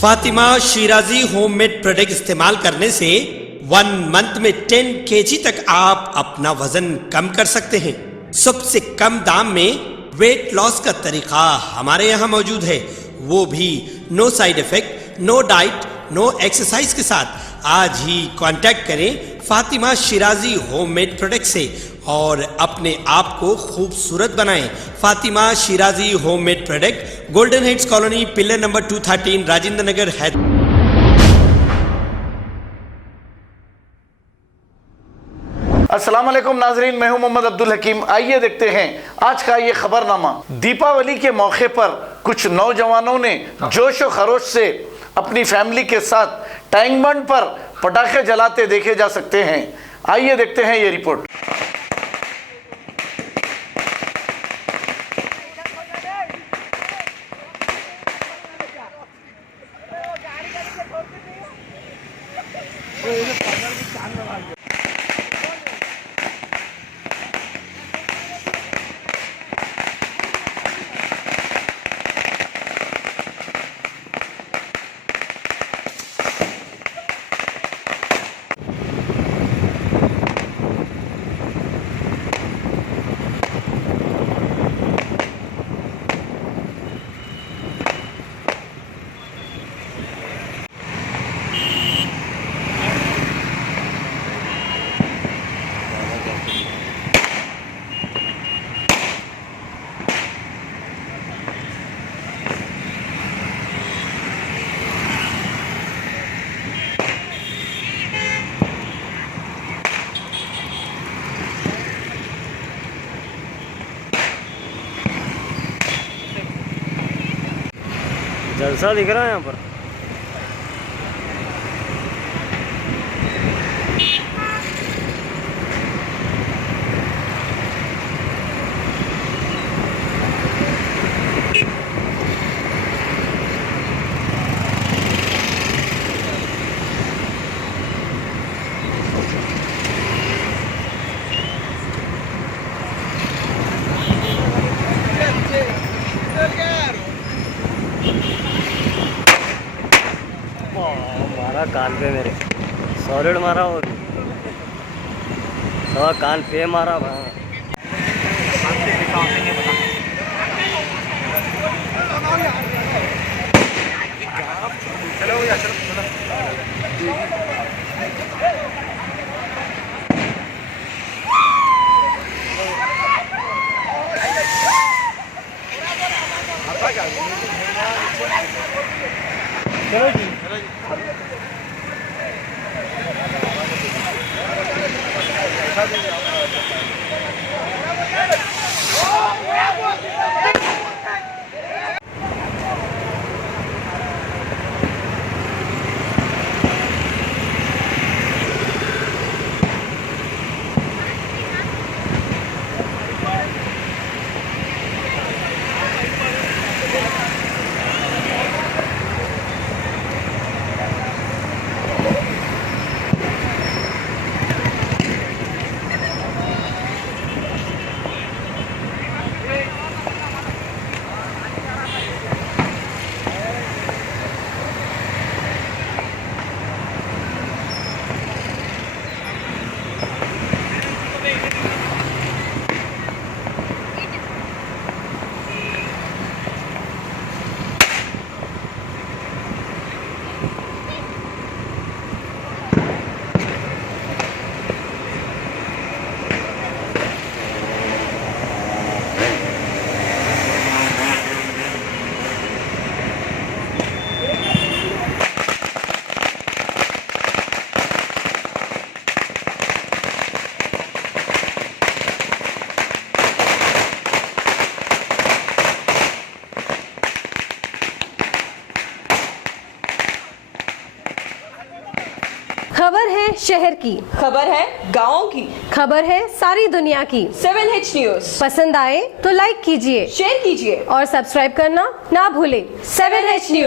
Fatima Shirazi homemade product इस्तेमाल करने से 1 मंथ में 10 kg तक आप अपना वजन कम कर सकते हैं। सबसे कम दाम में वेट लॉस का तरीका हमारे यहाँ मौजूद है, वो भी no side effect, no diet, no exercise के साथ। आज ही कांटेक्ट करें फातिमा शिराजी होममेड प्रोडक्ट से और अपने आप को खूबसूरत बनाएं। Fatima Shirazi homemade product, golden heads colony, pillar number 213, Rajendra Nagar, Hyderabad. अस्सलाम वालेकुम नाजरीन, मैं हूं मोहम्मद अब्दुल हकीम। आइए देखते हैं आज का ये खबरनामा। दीपावली के मौके पर कुछ नौजवानों ने जोश व खरोश से अपनी फैमिली के साथ टैंक बंड पर पटाखे जलाते देखे जा सकते हैं। आइए देखते हैं ये रिपोर्ट। जलसा दिख रहा है यहाँ पर। मारा कान पे मेरे, सॉलिड मारा और थोड़ा कान पे मारा भाई। चलो जी, खबर है शहर की, खबर है गाँव की, खबर है सारी दुनिया की। 7H न्यूज पसंद आए तो लाइक कीजिए, शेयर कीजिए और सब्सक्राइब करना ना भूलें। 7H news.